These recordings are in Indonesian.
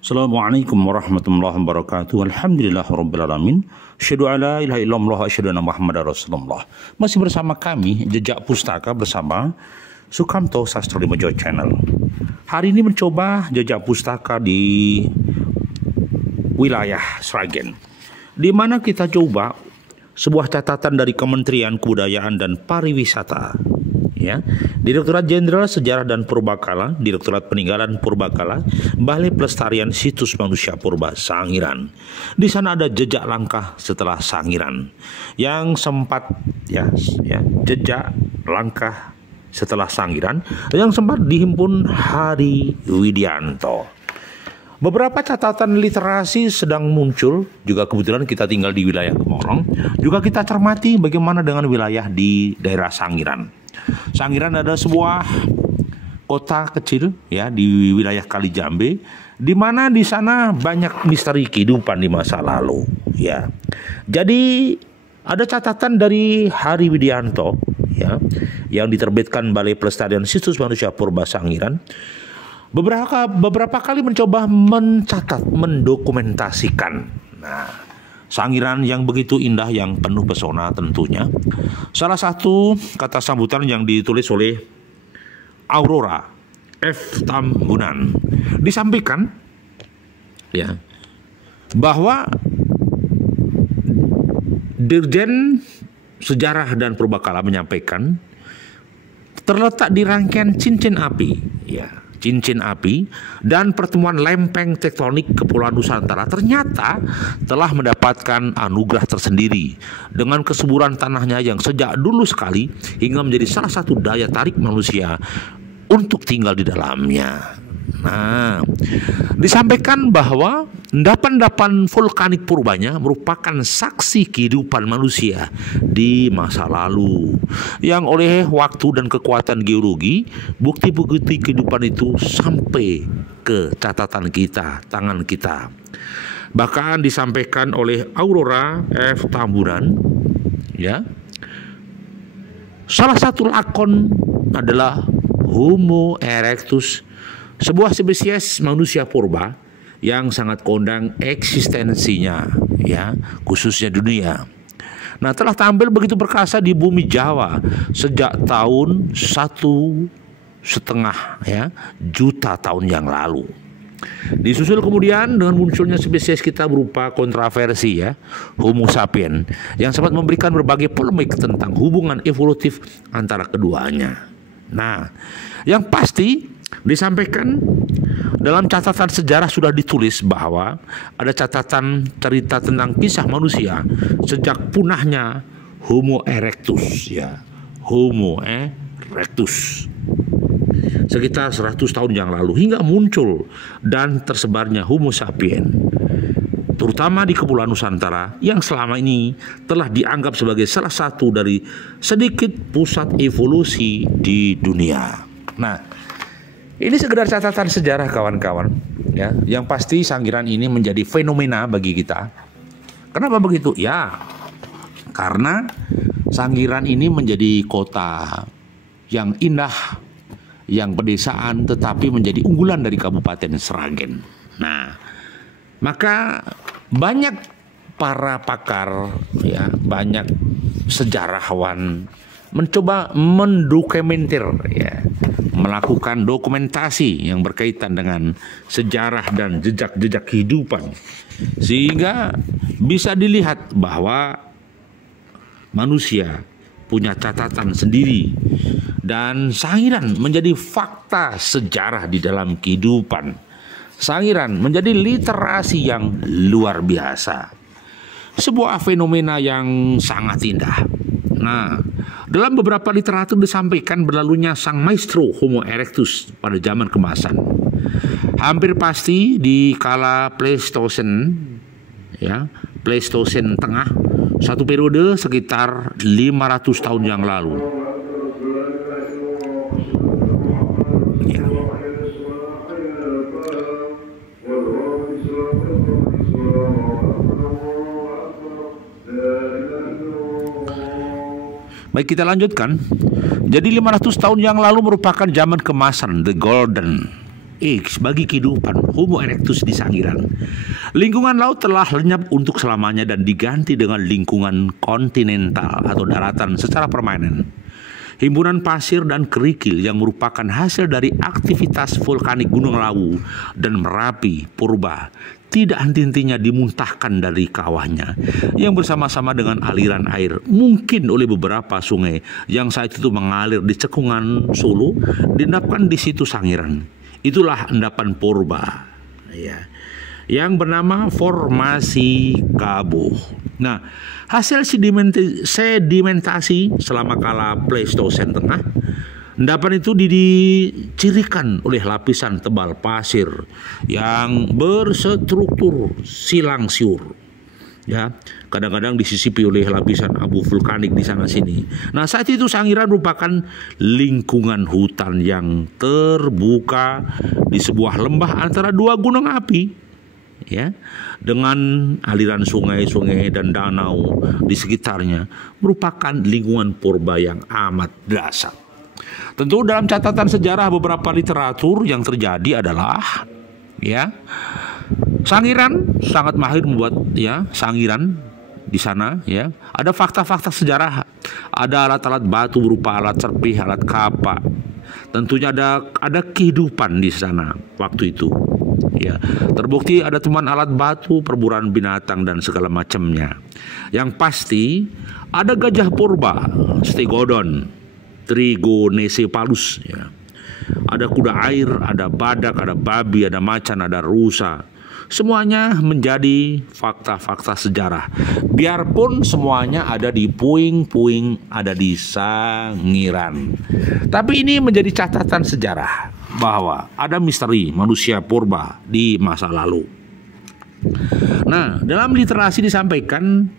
Assalamualaikum warahmatullahi wabarakatuh. Alhamdulillahirabbil alamin. Asyhadu an la ilaha illallah wa asyhadu anna Muhammadar Rasulullah. Masih bersama kami Jejak Pustaka bersama Sukamto Sastro 5 Joy Channel. Hari ini mencoba jejak pustaka di wilayah Sragen, di mana kita coba sebuah catatan dari Kementerian Kebudayaan dan Pariwisata, ya, Direktorat Jenderal Sejarah dan Purbakala, Direktorat Peninggalan Purbakala, Balai Pelestarian Situs Manusia Purba Sangiran. Di sana ada jejak langkah setelah Sangiran yang sempat jejak langkah setelah Sangiran yang sempat dihimpun Hari Widianto. Beberapa catatan literasi sedang muncul, juga kebetulan kita tinggal di wilayah Gemorong. Juga kita cermati bagaimana dengan wilayah di daerah Sangiran. Sangiran adalah sebuah kota kecil ya di wilayah Kalijambe, di mana di sana banyak misteri kehidupan di masa lalu ya. Jadi ada catatan dari Hari Widianto ya yang diterbitkan Balai Pelestarian Situs Manusia Purba Sangiran. Beberapa kali mencoba mencatat, mendokumentasikan. Nah, Sangiran yang begitu indah, yang penuh pesona tentunya. Salah satu kata sambutan yang ditulis oleh Aurora F. Tambunan disampaikan ya bahwa Dirjen Sejarah dan Purbakala menyampaikan terletak di rangkaian cincin api ya. Cincin api dan pertemuan lempeng tektonik Kepulauan Nusantara ternyata telah mendapatkan anugerah tersendiri dengan kesuburan tanahnya yang sejak dulu sekali hingga menjadi salah satu daya tarik manusia untuk tinggal di dalamnya. Nah, disampaikan bahwa endapan-endapan vulkanik purbanya merupakan saksi kehidupan manusia di masa lalu yang oleh waktu dan kekuatan geologi, bukti-bukti kehidupan itu sampai ke catatan kita, tangan kita. Bahkan disampaikan oleh Aurora F. Tambunan ya, salah satu lakon adalah Homo erectus, sebuah spesies manusia purba yang sangat kondang eksistensinya ya, khususnya dunia. Nah, telah tampil begitu perkasa di bumi Jawa sejak tahun 1,5 juta tahun yang lalu. Disusul kemudian dengan munculnya spesies kita berupa kontroversi ya, Homo sapien, yang sempat memberikan berbagai polemik tentang hubungan evolutif antara keduanya. Nah, yang pasti disampaikan dalam catatan sejarah sudah ditulis bahwa ada catatan cerita tentang kisah manusia sejak punahnya Homo erectus ya, Homo erectus sekitar 100 tahun yang lalu hingga muncul dan tersebarnya Homo sapien, terutama di Kepulauan Nusantara yang selama ini telah dianggap sebagai salah satu dari sedikit pusat evolusi di dunia. Nah, ini sekedar catatan sejarah kawan-kawan ya. Yang pasti Sangiran ini menjadi fenomena bagi kita. Kenapa begitu? Ya, karena Sangiran ini menjadi kota yang indah, yang pedesaan, tetapi menjadi unggulan dari Kabupaten Sragen. Nah, maka banyak para pakar ya, banyak sejarawan mencoba mendokumentir ya, melakukan dokumentasi yang berkaitan dengan sejarah dan jejak-jejak kehidupan sehingga bisa dilihat bahwa manusia punya catatan sendiri dan Sangiran menjadi fakta sejarah di dalam kehidupan. Sangiran menjadi literasi yang luar biasa, sebuah fenomena yang sangat indah. Nah, dalam beberapa literatur disampaikan berlalunya sang maestro Homo erectus pada zaman kemasan. Hampir pasti di kala Pleistosen ya, Pleistosen tengah, satu periode sekitar 500 tahun yang lalu. Ya. Baik, kita lanjutkan. Jadi 500 tahun yang lalu merupakan zaman kemasan, the golden X bagi kehidupan Homo erectus di Sangiran. Lingkungan laut telah lenyap untuk selamanya dan diganti dengan lingkungan kontinental atau daratan secara permanen. Himpunan pasir dan kerikil yang merupakan hasil dari aktivitas vulkanik Gunung Lawu dan Merapi purba tidak henti-hentinya dimuntahkan dari kawahnya yang bersama-sama dengan aliran air mungkin oleh beberapa sungai yang saat itu mengalir di cekungan Solo diendapkan di situ Sangiran. Itulah endapan purba ya, yang bernama formasi Kabuh. Nah, hasil sedimentasi selama kala Pleistosen Tengah, endapan itu dicirikan oleh lapisan tebal pasir yang berstruktur silang siur. Ya, kadang-kadang disisipi oleh lapisan abu vulkanik di sana sini. Nah, saat itu Sangiran merupakan lingkungan hutan yang terbuka di sebuah lembah antara dua gunung api. Ya, dengan aliran sungai-sungai dan danau di sekitarnya merupakan lingkungan purba yang amat dahsyat. Tentu dalam catatan sejarah beberapa literatur yang terjadi adalah ya, Sangiran sangat mahir membuat ya Sangiran di sana ya. Ada fakta-fakta sejarah, ada alat-alat batu berupa alat cerpih, alat kapak. Tentunya ada kehidupan di sana waktu itu. Ya, terbukti ada temuan alat batu, perburuan binatang dan segala macamnya. Yang pasti ada gajah purba, Stegodon, Trigonocephalus ya. Ada kuda air, ada badak, ada babi, ada macan, ada rusa. Semuanya menjadi fakta-fakta sejarah. Biarpun semuanya ada di puing-puing, ada di Sangiran. Tapi ini menjadi catatan sejarah bahwa ada misteri manusia purba di masa lalu. Nah, dalam literasi disampaikan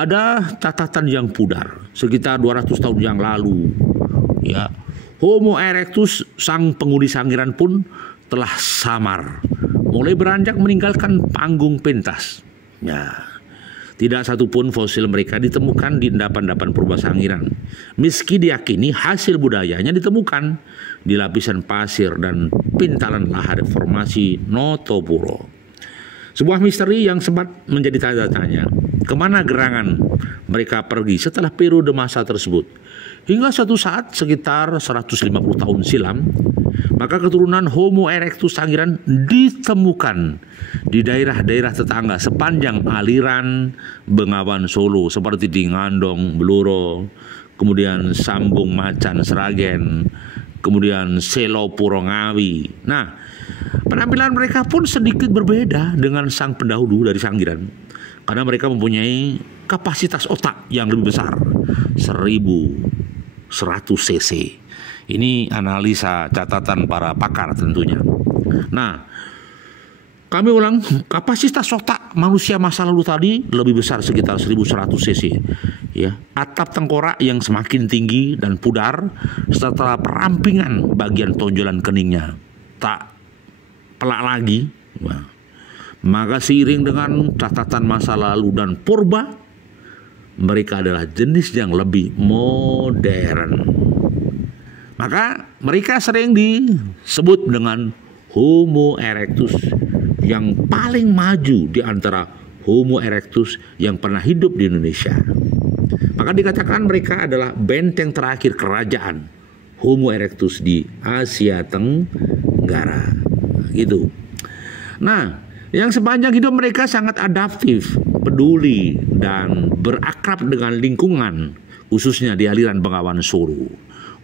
ada catatan yang pudar sekitar 200 tahun yang lalu. Ya, Homo erectus, sang penghuni Sangiran pun telah samar, mulai beranjak meninggalkan panggung pentas. Ya, tidak satupun fosil mereka ditemukan di endapan-endapan purba Sangiran. Meski diyakini hasil budayanya ditemukan di lapisan pasir dan pintalan lahar formasi Notopuro. Sebuah misteri yang sempat menjadi tanda tanya. Kemana gerangan mereka pergi setelah periode masa tersebut? Hingga suatu saat sekitar 150 tahun silam, maka keturunan Homo erectus Sangiran ditemukan di daerah-daerah tetangga sepanjang aliran Bengawan Solo seperti di Ngandong, Bluro, kemudian Sambung Macan, Sragen, kemudian Selo Purongawi. Nah, penampilan mereka pun sedikit berbeda dengan sang pendahulu dari Sangiran karena mereka mempunyai kapasitas otak yang lebih besar, 1.100 cc. Ini analisa catatan para pakar tentunya. Nah, kami ulang, kapasitas otak manusia masa lalu tadi lebih besar sekitar 1.100 cc. Ya, atap tengkorak yang semakin tinggi dan pudar setelah perampingan bagian tonjolan keningnya tak pelak lagi. Nah, maka seiring dengan catatan masa lalu dan purba, mereka adalah jenis yang lebih modern. Maka mereka sering disebut dengan Homo erectus, yang paling maju di antara Homo erectus yang pernah hidup di Indonesia. Maka dikatakan mereka adalah benteng terakhir kerajaan Homo erectus di Asia Tenggara. Gitu. Nah, yang sepanjang hidup mereka sangat adaptif, peduli, dan berakrab dengan lingkungan, khususnya di aliran Bengawan Solo.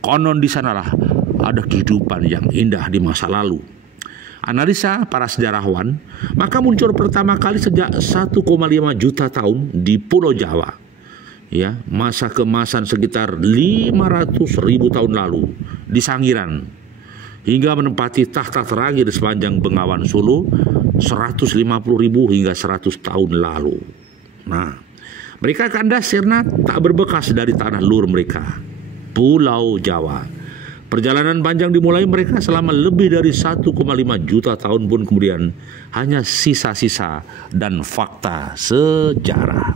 Konon di sanalah ada kehidupan yang indah di masa lalu. Analisa para sejarawan, maka muncul pertama kali sejak 1,5 juta tahun di Pulau Jawa. Ya, masa keemasan sekitar 500.000 tahun lalu di Sangiran, hingga menempati tahta terakhir sepanjang Bengawan Solo 150.000 hingga 100 tahun lalu. Nah, mereka kandas karena tak berbekas dari tanah luhur mereka, Pulau Jawa. Perjalanan panjang dimulai mereka selama lebih dari 1,5 juta tahun pun kemudian hanya sisa-sisa dan fakta sejarah.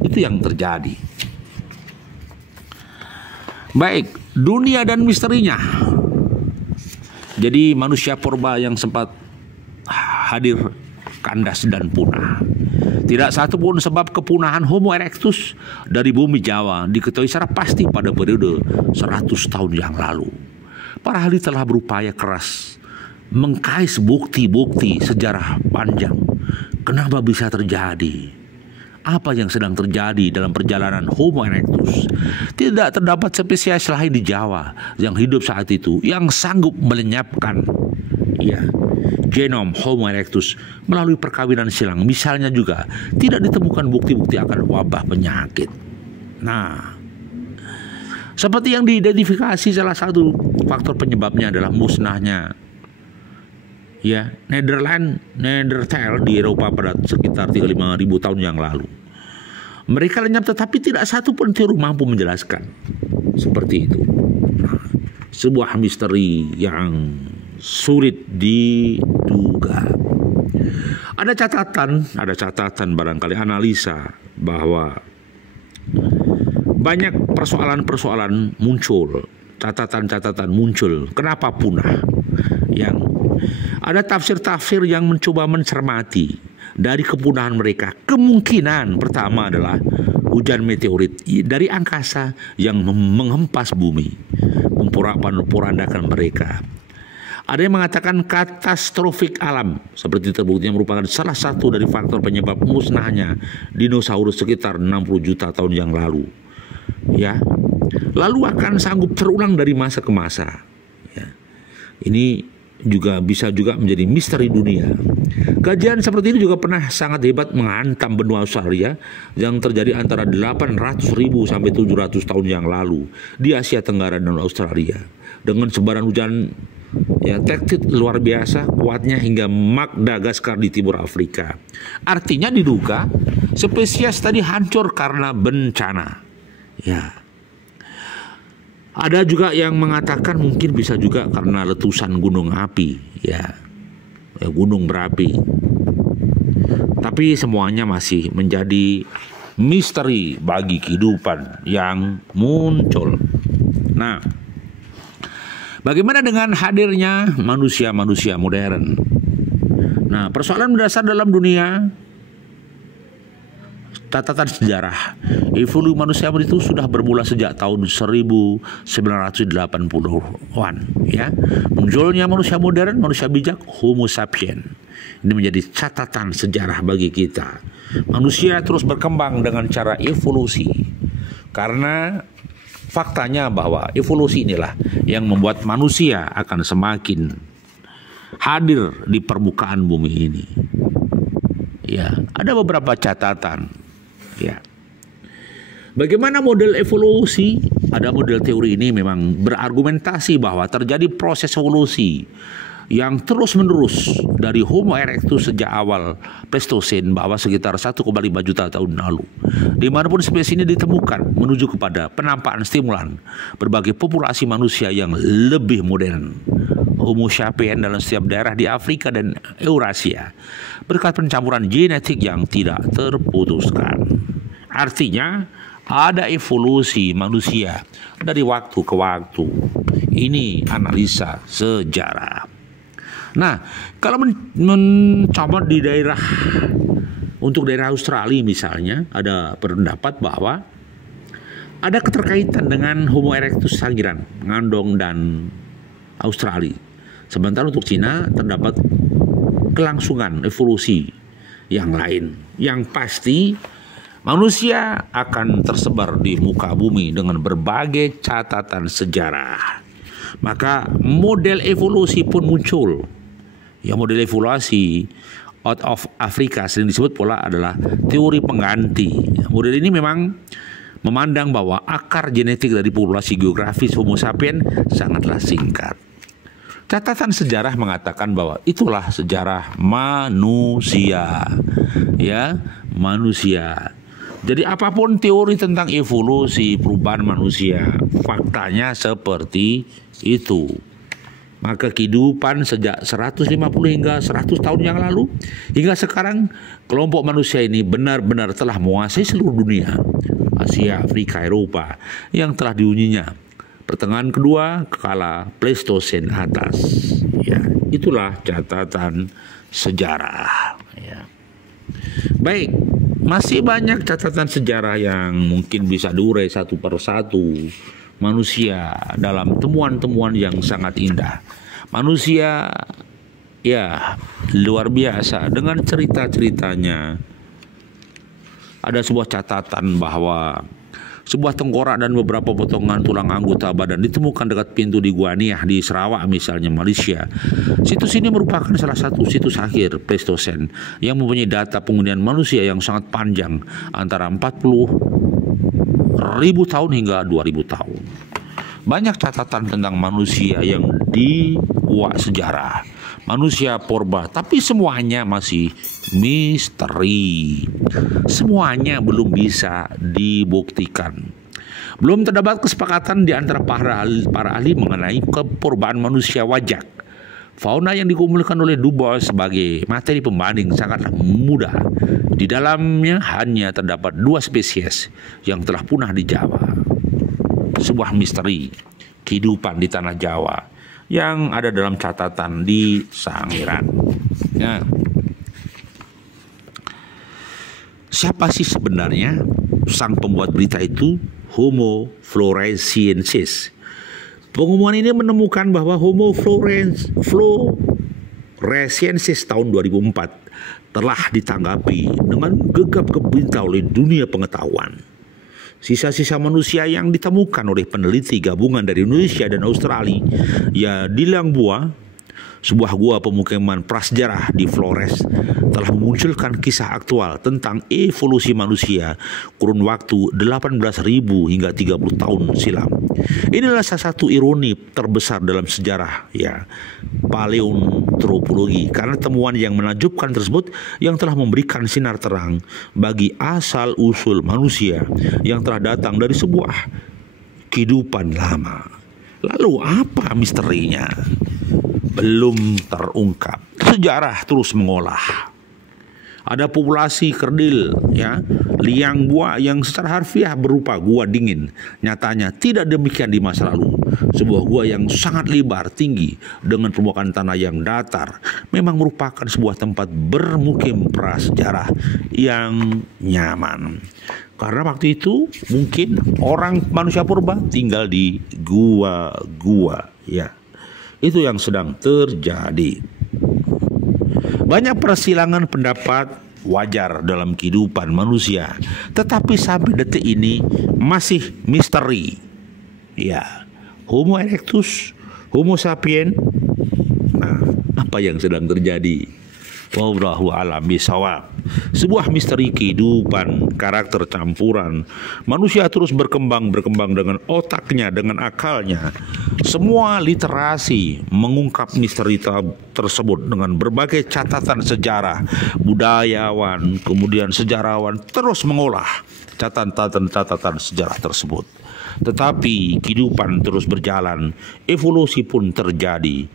Itu yang terjadi. Baik, dunia dan misterinya. Jadi manusia purba yang sempat hadir kandas dan punah. Tidak satu pun sebab kepunahan Homo erectus dari bumi Jawa diketahui secara pasti pada periode 100 tahun yang lalu. Para ahli telah berupaya keras mengkais bukti-bukti sejarah panjang. Kenapa bisa terjadi? Apa yang sedang terjadi dalam perjalanan Homo erectus? Tidak terdapat spesies lain di Jawa yang hidup saat itu yang sanggup melenyapkan genom Homo erectus melalui perkawinan silang. Misalnya juga tidak ditemukan bukti-bukti akan wabah penyakit. Nah, seperti yang diidentifikasi, salah satu faktor penyebabnya adalah musnahnya Neanderthal di Eropa pada sekitar 35.000 tahun yang lalu. Mereka lenyap, tetapi tidak satu pun teori mampu menjelaskan seperti itu. Sebuah misteri yang sulit diduga. Ada catatan barangkali analisa bahwa banyak persoalan-persoalan muncul, catatan-catatan muncul. Kenapa punah? Yang ada tafsir-tafsir yang mencoba mencermati dari kepunahan mereka. Kemungkinan pertama adalah hujan meteorit dari angkasa yang menghempas bumi, memporak-porandakan mereka. Ada yang mengatakan katastrofik alam, seperti terbukti yang merupakan salah satu dari faktor penyebab musnahnya dinosaurus sekitar 60 juta tahun yang lalu. Lalu akan sanggup terulang dari masa ke masa. Ini juga bisa menjadi misteri dunia. Kajian seperti ini juga pernah sangat hebat menghantam benua Australia yang terjadi antara 800.000 sampai 700 tahun yang lalu di Asia Tenggara dan Australia, dengan sebaran hujan tektit luar biasa kuatnya hingga Madagaskar di timur Afrika. Artinya diduga spesies tadi hancur karena bencana. Ada juga yang mengatakan mungkin bisa juga karena letusan gunung api, gunung berapi. Tapi semuanya masih menjadi misteri bagi kehidupan yang muncul. Nah, bagaimana dengan hadirnya manusia-manusia modern? Nah, persoalan mendasar dalam dunia catatan sejarah evolusi manusia itu sudah bermula sejak tahun 1980-an. Munculnya manusia modern, manusia bijak, Homo sapiens. Ini menjadi catatan sejarah bagi kita. Manusia terus berkembang dengan cara evolusi. Karena faktanya bahwa evolusi inilah yang membuat manusia akan semakin hadir di permukaan bumi ini. Ada beberapa catatan. Bagaimana model evolusi? Ada model teori ini memang berargumentasi bahwa terjadi proses evolusi yang terus-menerus dari Homo erectus sejak awal Pleistosen, bahwa sekitar 1,5 juta tahun lalu. Dimanapun spesies ini ditemukan, menuju kepada penampakan stimulan berbagai populasi manusia yang lebih modern. Homo sapiens dalam setiap daerah di Afrika dan Eurasia berkat pencampuran genetik yang tidak terputuskan. Artinya ada evolusi manusia dari waktu ke waktu. Ini analisa sejarah. Nah, kalau mencoba di untuk daerah Australia misalnya, ada pendapat bahwa ada keterkaitan dengan Homo erectus sagiran, ngandong dan Australia. Sementara untuk Cina terdapat kelangsungan evolusi yang lain. Yang pasti manusia akan tersebar di muka bumi dengan berbagai catatan sejarah. Maka model evolusi pun muncul. Model evolusi out of Africa sering disebut pula adalah teori pengganti. Model ini memang memandang bahwa akar genetik dari populasi geografis Homo sapiens sangatlah singkat. Catatan sejarah mengatakan bahwa itulah sejarah manusia. Manusia. Jadi apapun teori tentang evolusi perubahan manusia, faktanya seperti itu. Maka kehidupan sejak 150 hingga 100 tahun yang lalu hingga sekarang, kelompok manusia ini benar-benar telah menguasai seluruh dunia, Asia, Afrika, Eropa, yang telah dihuninya pertengahan kedua kala Pleistosen atas. Ya, itulah catatan sejarah. Ya. Baik, masih banyak catatan sejarah yang mungkin bisa diurai satu persatu. Manusia dalam temuan-temuan yang sangat indah. Manusia ya luar biasa dengan cerita-ceritanya. Ada sebuah catatan bahwa sebuah tengkorak dan beberapa potongan tulang anggota badan ditemukan dekat pintu di Gua Niah di Sarawak misalnya, Malaysia. Situs ini merupakan salah satu situs akhir Pleistosen yang mempunyai data penghunian manusia yang sangat panjang, antara 40.000 tahun hingga 2.000 tahun. Banyak catatan tentang manusia yang dibuat sejarah, manusia purba, tapi semuanya masih misteri. Semuanya belum bisa dibuktikan. Belum terdapat kesepakatan di antara para ahli mengenai kepurbaan manusia wajak. Fauna yang dikumpulkan oleh Dubois sebagai materi pembanding sangatlah mudah. Di dalamnya hanya terdapat 2 spesies yang telah punah di Jawa. Sebuah misteri kehidupan di tanah Jawa yang ada dalam catatan di Sangiran. Ya. Siapa sih sebenarnya sang pembuat berita itu? Homo floresiensis. Pengumuman ini menemukan bahwa Homo floresiensis tahun 2004 telah ditanggapi dengan gegap gempita oleh dunia pengetahuan. Sisa-sisa manusia yang ditemukan oleh peneliti gabungan dari Indonesia dan Australia, ya di Liang Bua, sebuah gua pemukiman prasejarah di Flores, telah memunculkan kisah aktual tentang evolusi manusia kurun waktu 18.000 hingga 30 tahun silam. Inilah salah satu ironi terbesar dalam sejarah ya paleontologi, karena temuan yang menakjubkan tersebut yang telah memberikan sinar terang bagi asal-usul manusia yang telah datang dari sebuah kehidupan lama. Lalu apa misterinya? Belum terungkap. Sejarah terus mengolah. Ada populasi kerdil ya liang gua yang secara harfiah berupa gua dingin. Nyatanya tidak demikian di masa lalu. Sebuah gua yang sangat lebar, tinggi dengan permukaan tanah yang datar memang merupakan sebuah tempat bermukim prasejarah yang nyaman. Karena waktu itu mungkin orang manusia purba tinggal di gua-gua ya. Itu yang sedang terjadi. Banyak persilangan pendapat wajar dalam kehidupan manusia, tetapi sampai detik ini masih misteri. Ya, Homo erectus, Homo sapien. Nah, apa yang sedang terjadi? Wallahu a'lam bishawab. Sebuah misteri kehidupan, karakter campuran. Manusia terus berkembang dengan otaknya, dengan akalnya. Semua literasi mengungkap misteri tersebut dengan berbagai catatan sejarah. Budayawan, kemudian sejarawan terus mengolah catatan sejarah tersebut. Tetapi kehidupan terus berjalan, evolusi pun terjadi.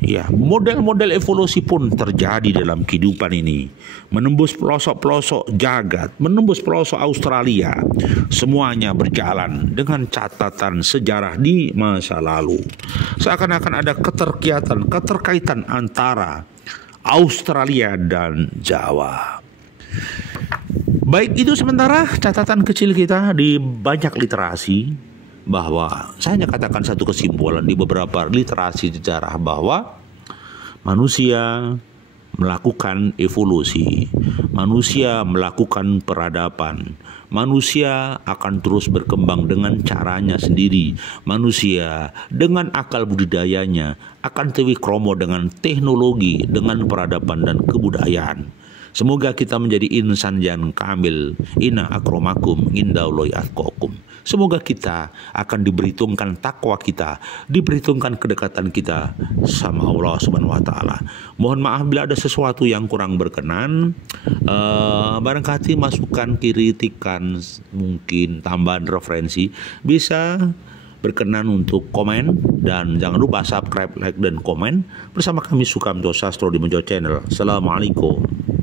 Ya, model-model evolusi pun terjadi dalam kehidupan ini. Menembus pelosok-pelosok jagat, menembus pelosok Australia. Semuanya berjalan dengan catatan sejarah di masa lalu. Seakan-akan ada keterkaitan antara Australia dan Jawa. Baik, itu sementara catatan kecil kita di banyak literasi. Bahwa saya hanya katakan satu kesimpulan di beberapa literasi sejarah bahwa manusia melakukan evolusi, manusia melakukan peradaban, manusia akan terus berkembang dengan caranya sendiri, manusia dengan akal budidayanya akan twikromo dengan teknologi, dengan peradaban dan kebudayaan. Semoga kita menjadi insan yang kamil. Inna akramakum indallahi atqakum. Semoga kita akan diberhitungkan takwa kita, diberhitungkan kedekatan kita sama Allah Subhanahu wa taala. Mohon maaf bila ada sesuatu yang kurang berkenan. Barangkali masukan, kritikan, mungkin tambahan referensi bisa berkenan untuk komen, dan jangan lupa subscribe, like dan komen bersama kami Sukamto Sastro di Mojo Channel. Assalamualaikum.